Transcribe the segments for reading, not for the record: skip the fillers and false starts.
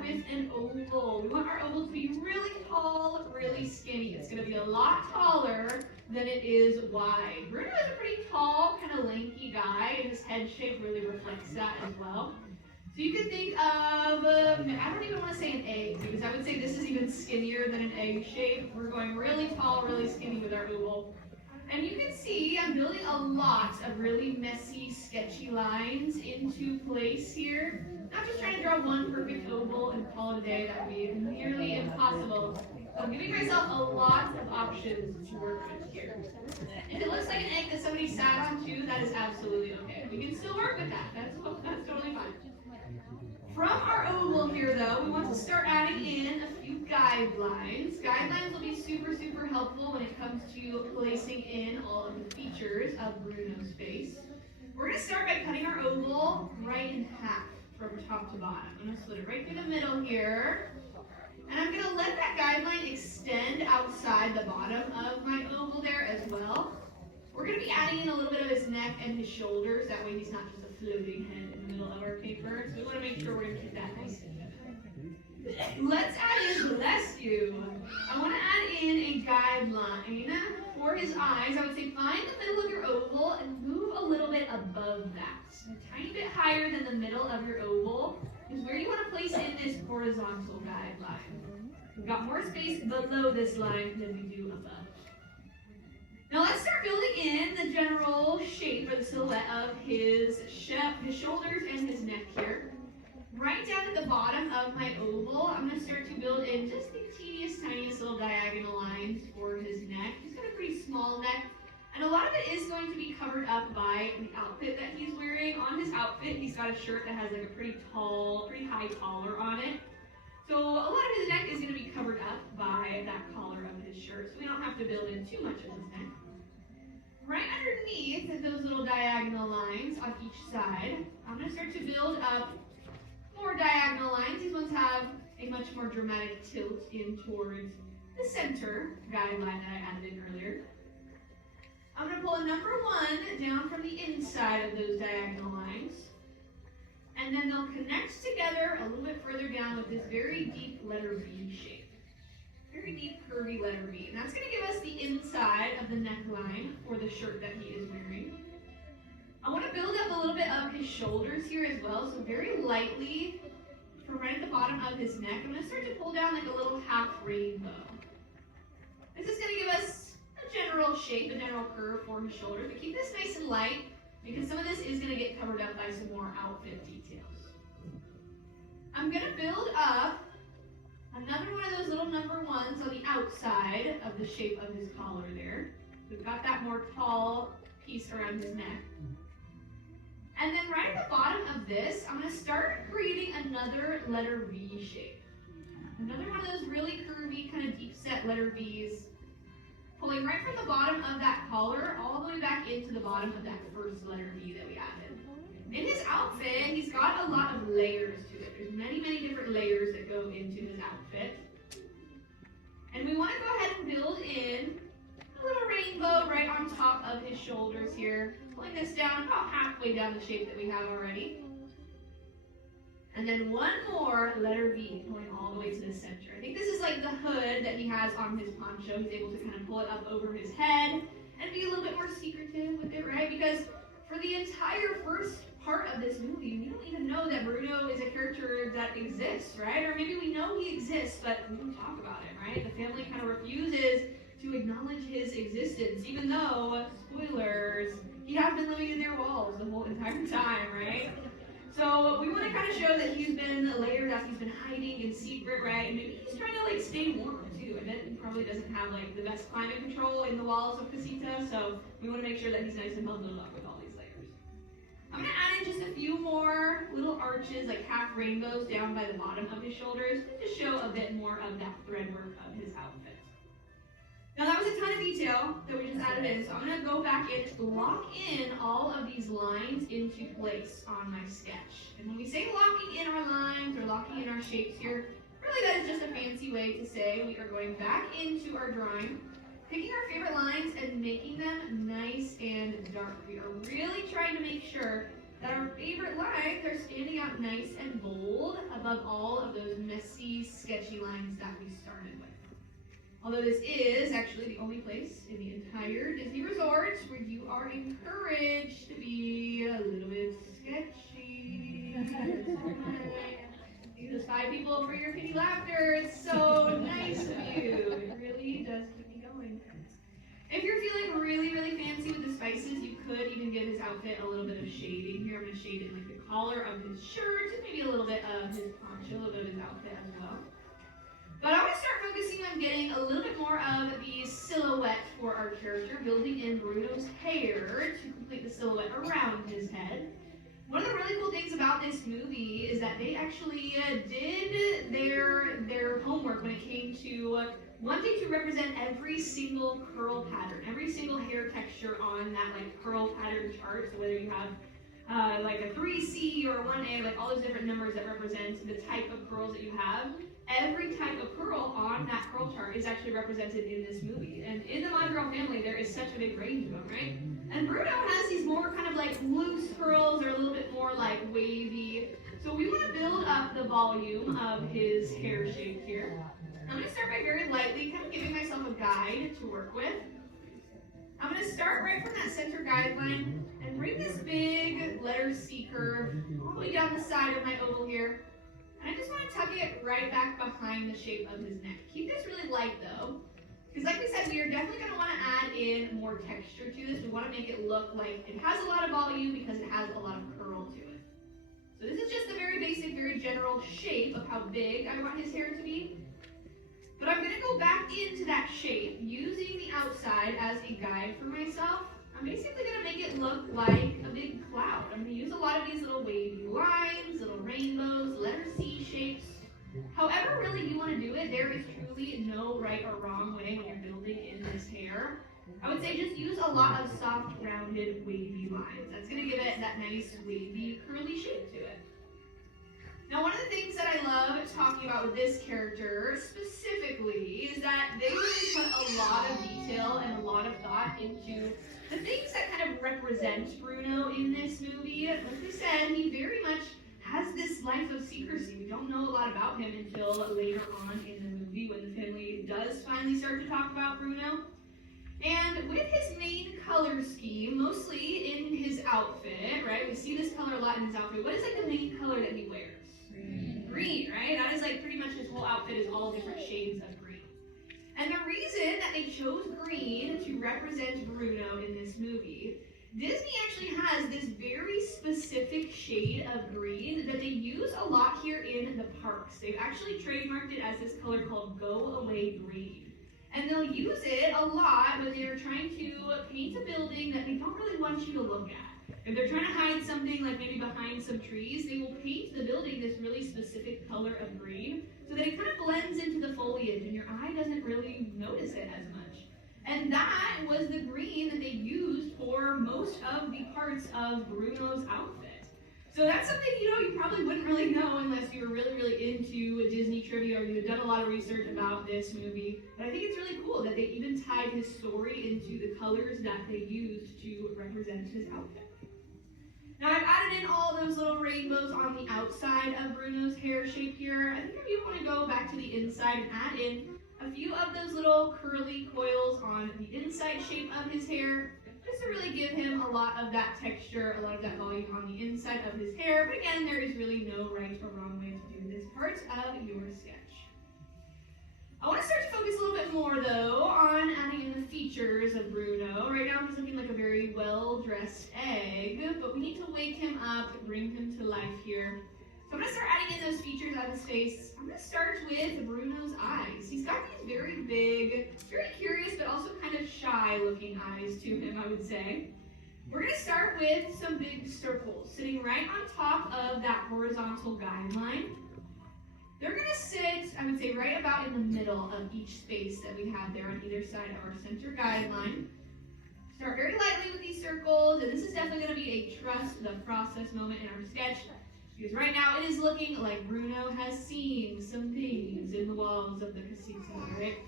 start with an oval. We want our oval to be really tall, really skinny. It's going to be a lot taller than it is wide. Bruno is a pretty tall, kind of lanky guy, and his head shape really reflects that as well. So you can think of, I don't even want to say an egg, because I would say this is even skinnier than an egg shape. We're going really tall, really skinny with our oval. And you can see I'm building a lot of really messy, sketchy lines into place here. Not just trying to draw one perfect oval and call it a day. That would be nearly impossible. So I'm giving myself a lot of options to work with here. If it looks like an egg that somebody sat on too, that is absolutely okay. We can still work with that. That's totally fine. From our oval here, though, we want to start adding in a few guidelines. Guidelines will be super, super helpful when it comes to placing in all of the features of Bruno's face. We're going to start by cutting our oval right in half from top to bottom. I'm going to split it right through the middle here. And I'm going to let that guideline extend outside the bottom of my oval there as well. We're going to be adding in a little bit of his neck and his shoulders. That way he's not just a floating head in the middle of our paper. So we want to make sure we're going to keep that nice and even. Let's add in, bless you. I want to add in a guideline for his eyes. I would say find the middle of your oval and move a little bit above that. A tiny bit higher than the middle of your oval is where you want to place in this horizontal guideline. We've got more space below this line than we do above. Now let's start building in the general shape or the silhouette of his shoulders and his neck here. Right down at the bottom of my oval, I'm going to start to build in just the teeniest, tiniest little diagonal lines for his neck. He's got a pretty small neck, and a lot of it is going to be covered up by the outfit that he's wearing. On his outfit, he's got a shirt that has like a pretty high collar on it. So a lot of his neck is going to be covered up by that collar of his shirt, so we don't have to build in too much of his neck. Right underneath those little diagonal lines on each side, I'm going to start to build up more diagonal lines. These ones have a much more dramatic tilt in towards the center guideline that I added in earlier. I'm going to pull a number 1 down from the inside of those diagonal lines. And then they'll connect together a little bit further down with this very deep letter V shape. Very deep, curvy letter V. And that's going to give us the inside of the neckline for the shirt that he is wearing. I want to build up a little bit of his shoulders here as well. So very lightly, from right at the bottom of his neck, I'm going to start to pull down like a little half rainbow. This is going to give us a general shape, a general curve for his shoulders. But keep this nice and light, because some of this is going to get covered up by some more outfit details. I'm going to build up another one of those little number 1s on the outside of the shape of his collar there. We've got that more tall piece around his neck. And then right at the bottom of this, I'm going to start creating another letter V shape. Another one of those really curvy, kind of deep set letter Vs, pulling right from the bottom of that collar all the way back into the bottom of that first letter V that we added. In his outfit, he's got a lot of layers to it. There's many, many different layers that go into his outfit. And we want to go ahead and build in a little rainbow right on top of his shoulders here, pulling this down about halfway down the shape that we have already. And then one more letter V going all the way to the center. I think this is like the hood that he has on his poncho. He's able to kind of pull it up over his head and be a little bit more secretive with it, right? Because for the entire first part of this movie, we don't even know that Bruno is a character that exists, right? Or maybe we know he exists, but we don't talk about it, right? The family kind of refuses to acknowledge his existence, even though, spoilers, he has been living in their walls the whole entire time, right? So we want to kind of show that he's been layered up, he's been hiding in secret, right? And maybe he's trying to like stay warm too. I bet he probably doesn't have like the best climate control in the walls of Casita, so we want to make sure that he's nice and bundled up with all these layers. I'm going to add in just a few more little arches, like half rainbows down by the bottom of his shoulders to show a bit more of that thread work of his outfit. Now that was a ton of detail that we just added in, so I'm going to go back in to lock in all of these lines into place on my sketch. And when we say locking in our lines or locking in our shapes here, really that is just a fancy way to say we are going back into our drawing, picking our favorite lines and making them nice and dark. We are really trying to make sure that our favorite lines are standing out nice and bold above all of those messy, sketchy lines that we started with. Although this is actually the only place in the entire Disney resort where you are encouraged to be a little bit sketchy. Those 5 people for your pity laughter. It's so nice of you. It really does keep me going. If you're feeling really, really fancy with the spices, you could even give his outfit a little bit of shading here. I'm going to shade in like the collar of his shirt, and maybe a little bit of his poncho, a little bit of his outfit as well. But I want to start focusing on getting a little bit more of the silhouette for our character, building in Bruno's hair to complete the silhouette around his head. One of the really cool things about this movie is that they actually did their homework when it came to wanting to represent every single curl pattern, every single hair texture on that like curl pattern chart. So whether you have like a 3C or a 1A, like all those different numbers that represent the type of curls that you have, every type of curl on that curl chart is actually represented in this movie. And in the My Girl family, there is such a big range of them, right? And Bruno has these more kind of like loose curls or a little bit more like wavy. So we want to build up the volume of his hair shape here. I'm going to start by very lightly kind of giving myself a guide to work with. I'm going to start right from that center guideline and bring this big letter C curve all the way down the side of my oval here. And I just want to tuck it right back behind the shape of his neck. Keep this really light though, because like we said, we are definitely going to want to add in more texture to this. We want to make it look like it has a lot of volume because it has a lot of curl to it. So this is just the very basic, very general shape of how big I want his hair to be. But I'm going to go back into that shape using the outside as a guide for myself. I'm basically going to make it look like a big cloud. I'm going to use a lot of these little wavy lines, little rainbows, letter C shapes. However really you want to do it, there is truly no right or wrong way when you're building in this hair. I would say just use a lot of soft, rounded, wavy lines. That's going to give it that nice, wavy, curly shape to it. Now, one of the things that I love talking about with this character specifically is that they really put a lot of detail and a lot of thought into the things that kind of represent Bruno in this movie. Like we said, he very much has this life of secrecy. We don't know a lot about him until later on in the movie when the family does finally start to talk about Bruno. And with his main color scheme, mostly in his outfit, right? We see this color a lot in his outfit. What is like the main color that he wears? Green, right? That is like pretty much his whole outfit is all different shades of green. And the reason that they chose green to represent Bruno in this movie, Disney actually has this very specific shade of green that they use a lot here in the parks. They've actually trademarked it as this color called Go Away Green. And they'll use it a lot when they're trying to paint a building that they don't really want you to look at. If they're trying to hide something like maybe behind some trees, they will paint the building this really specific color of green so that it kind of blends into the foliage and your eye doesn't really notice it as much. And that was the green that they used for most of the parts of Bruno's outfit. So that's something, you probably wouldn't really know unless you were really, really into Disney trivia or you had done a lot of research about this movie. But I think it's really cool that they even tied his story into the colors that they used to represent his outfit. Now I've added in all those little rainbows on the outside of Bruno's hair shape here. I think if you want to go back to the inside and add in a few of those little curly coils on the inside shape of his hair, just to really give him a lot of that texture, a lot of that volume on the inside of his hair. But again, there is really no right or wrong way to do this part of your sketch. I want to start to focus a little bit more, though, on adding in the features of Bruno. Right now, he's looking like a very well-dressed egg, but we need to wake him up, bring him to life here. So I'm going to start adding in those features of his face. I'm going to start with Bruno's eyes. He's got these very big, very curious, but also kind of shy-looking eyes to him, I would say. We're going to start with some big circles, sitting right on top of that horizontal guideline. They're going to sit, I would say, right about in the middle of each space that we have there on either side of our center guideline. Start very lightly with these circles, and this is definitely going to be a trust the process moment in our sketch, because right now it is looking like Bruno has seen some things in the walls of the casino, right?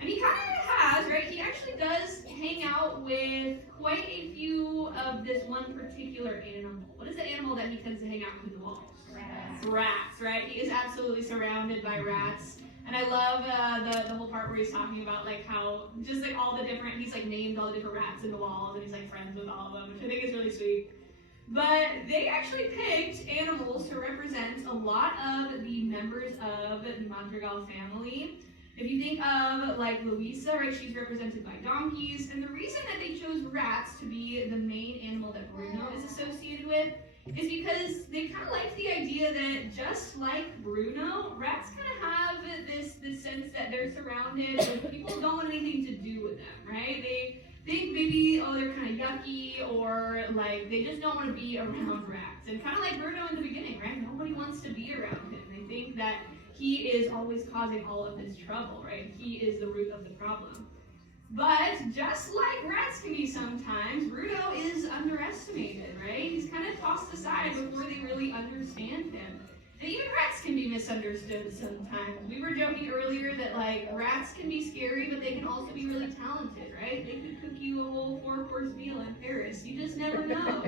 And he kind of has, right? He actually does hang out with quite a few of this one particular animal. What is the animal that he tends to hang out with in the walls? Rats, right? He is absolutely surrounded by rats. And I love the whole part where he's talking about like how just like all the different, he's like named all the different rats in the walls and he's like friends with all of them, which I think is really sweet. But they actually picked animals to represent a lot of the members of the Madrigal family. If you think of like Louisa, right, she's represented by donkeys. And the reason that they chose rats to be the main animal that Bruno is associated with is because they kind of like the idea that just like Bruno, rats kind of have this sense that they're surrounded with people who don't want anything to do with them, right? They think maybe, oh, they're kind of yucky, or like they just don't want to be around rats. And kind of like Bruno in the beginning, right? Nobody wants to be around him. They think that he is always causing all of this trouble, right? He is the root of the problem. But just like rats can be sometimes, Bruno is underestimated, right? He's kind of tossed aside before they really understand him. And even rats can be misunderstood sometimes. We were joking earlier that like rats can be scary, but they can also be really talented, right? They could cook you a whole 4-course meal in Paris. You just never know.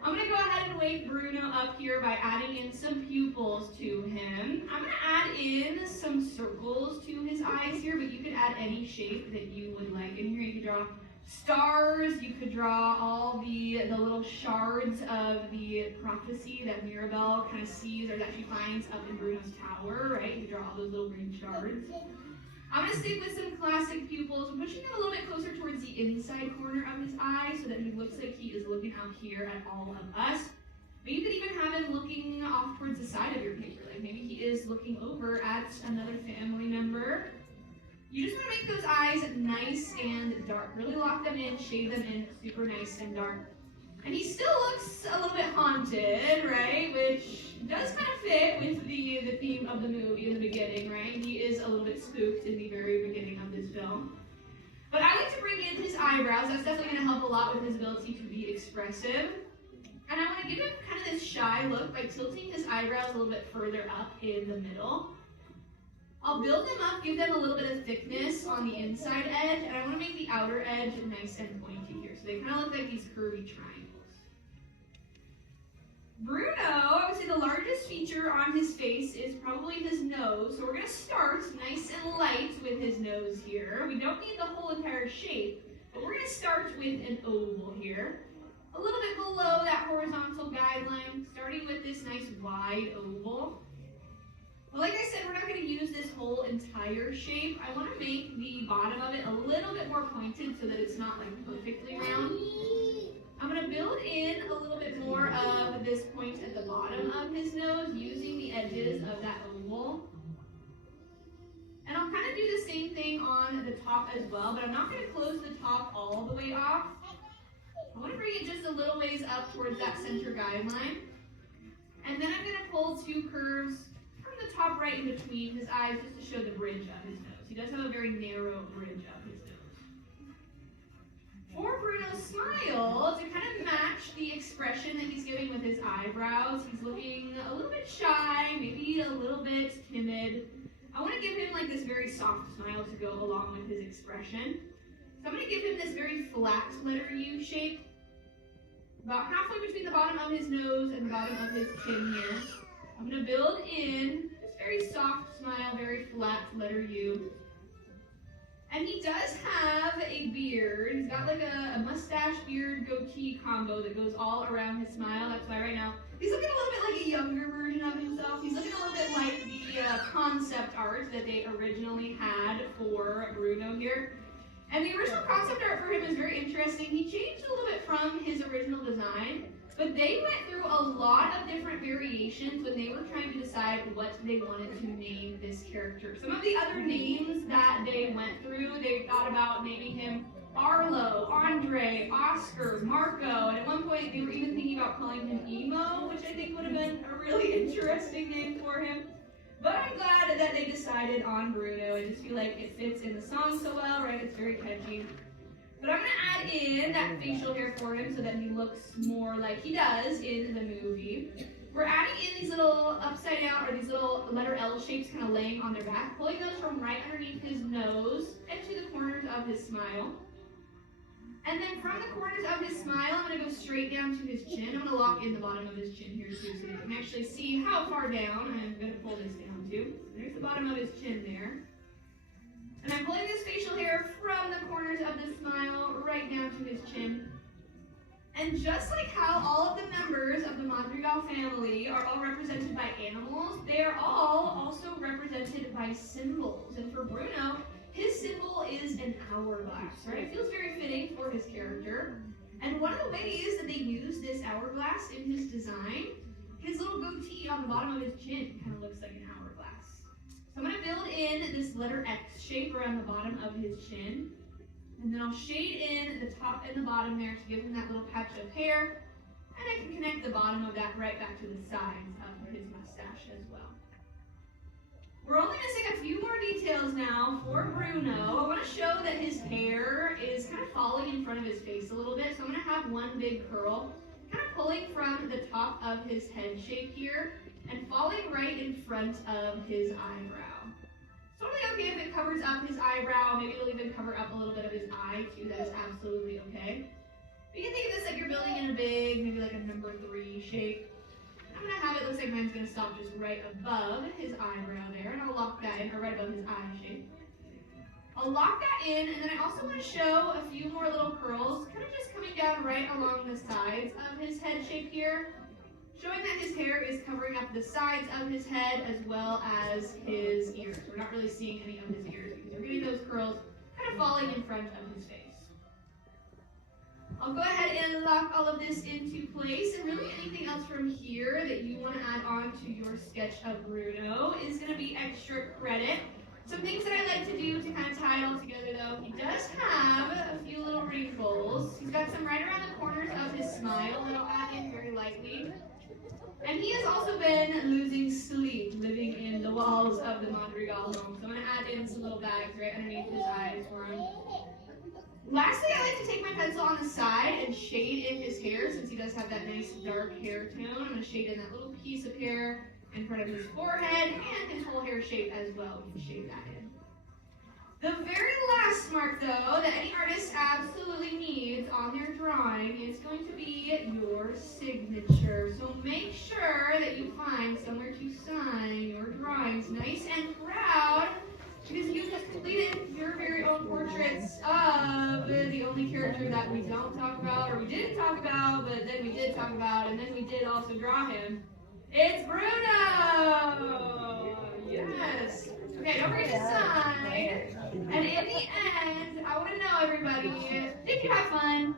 I'm going to go ahead and wake Bruno up here by adding in some pupils to him. I'm going to add in some circles to his eyes here, but you could add any shape that you would like. In here you could draw stars, you could draw all the little shards of the prophecy that Mirabel kind of sees or that she finds up in Bruno's tower, right? You could draw all those little green shards. I'm going to stick with some classic pupils. I'm pushing him a little bit closer towards the inside corner of his eye so that he looks like he is looking out here at all of us. But you could even have him looking off towards the side of your paper. Like maybe he is looking over at another family member. You just want to make those eyes nice and dark. Really lock them in, shade them in, super nice and dark. And he still looks a little bit haunted, right? Which does kind of fit with the theme of the movie in the beginning, right? He is a little bit spooked in the very beginning of this film. But I like to bring in his eyebrows. That's definitely going to help a lot with his ability to be expressive. And I want to give him kind of this shy look by tilting his eyebrows a little bit further up in the middle. I'll build them up, give them a little bit of thickness on the inside edge, and I want to make the outer edge nice and pointy here. So they kind of look like these curvy triangles. Bruno, I would say the largest feature on his face is probably his nose. So we're going to start nice and light with his nose here. We don't need the whole entire shape, but we're going to start with an oval here. A little bit below that horizontal guideline, starting with this nice wide oval. But like I said, we're not going to use this whole entire shape. I want to make the bottom of it a little bit more pointed so that it's not like perfectly round. I'm going to build in a little bit more of this point at the bottom of his nose using the edges of that oval. And I'll kind of do the same thing on the top as well, but I'm not going to close the top all the way off. I want to bring it just a little ways up towards that center guideline. And then I'm going to pull two curves from the top right in between his eyes just to show the bridge of his nose. He does have a very narrow bridge of his nose. For Bruno's smile, to kind of match the expression that he's giving with his eyebrows, he's looking a little bit shy, maybe a little bit timid. I want to give him like this very soft smile to go along with his expression. So I'm going to give him this very flat letter U shape, about halfway between the bottom of his nose and the bottom of his chin here. I'm going to build in this very soft smile, very flat letter U. And he does have a beard. He's got like a mustache, beard, goatee combo that goes all around his smile. That's why right now he's looking a little bit like a younger version of himself. He's looking a little bit like the concept art that they originally had for Bruno here. And the original concept art for him is very interesting. He changed a little bit from his original design, but they went through a lot of different variations when they were trying to decide what they wanted to name this character. Some of the other names that they went through, they thought about naming him Arlo, Andre, Oscar, Marco, and at one point they were even thinking about calling him Emo, which I think would have been a really interesting name for him. But I'm glad that they decided on Bruno. I just feel like it fits in the song so well, right? It's very catchy. But I'm going to add in that facial hair for him so that he looks more like he does in the movie. We're adding in these little upside down or these little letter L shapes kind of laying on their back, pulling those from right underneath his nose and to the corners of his smile. And then from the corners of his smile, I'm going to go straight down to his chin. I'm going to lock in the bottom of his chin here too, so you can actually see how far down. I'm going to pull this down too. There's the bottom of his chin there. And I'm pulling this facial hair from the corners of the smile right down to his chin. And just like how all of the members of the Madrigal family are all represented by animals, they are all also represented by symbols. And for Bruno, his symbol is an hourglass, right? It feels very fitting for his character. And one of the ways that they use this hourglass in his design, his little goatee on the bottom of his chin kind of looks like an hourglass. So I'm going to build in this letter X shape around the bottom of his chin. And then I'll shade in the top and the bottom there to give him that little patch of hair. And I can connect the bottom of that right back to the sides of his mustache as well. We're only missing a few more details now for Bruno. I want to show that his hair is kind of falling in front of his face a little bit. So I'm going to have one big curl, kind of pulling from the top of his head shape here and falling right in front of his eyebrow. It's totally okay if it covers up his eyebrow. Maybe it'll even cover up a little bit of his eye too. That is absolutely okay. But you can think of this like you're building in a big, maybe like a number 3 shape. I'm going to have it, looks like mine's going to stop just right above his eyebrow there, and I'll lock that in, or right above his eye shape. I'll lock that in, and then I also want to show a few more little curls, kind of just coming down right along the sides of his head shape here, showing that his hair is covering up the sides of his head as well as his ears. We're not really seeing any of his ears because we're getting those curls kind of falling in front of his face. I'll go ahead and lock all of this into place, and really anything else from here that you want to add on to your sketch of Bruno is going to be extra credit. Some things that I like to do to kind of tie it all together though, he does have a few little wrinkles. He's got some right around the corners of his smile that I'll add in very lightly. And he has also been losing sleep living in the walls of the Madrigal home. So I'm going to add in some little bags right underneath his eyes for him. Lastly, I like to take my pencil on the side and shade in his hair since he does have that nice dark hair tone. I'm going to shade in that little piece of hair in front of his forehead and his whole hair shape as well. We can shade that in. The very last mark, though, that any artist absolutely needs on their drawing is going to be your signature. So make sure that you find somewhere to sign your drawings nice and proud, because you just completed your very own portraits of the only character that we don't talk about, or we didn't talk about, but then we did talk about, and then we did also draw him. It's Bruno! Yes! Okay, don't forget to sign. And in the end, I want to know, everybody, did you have fun?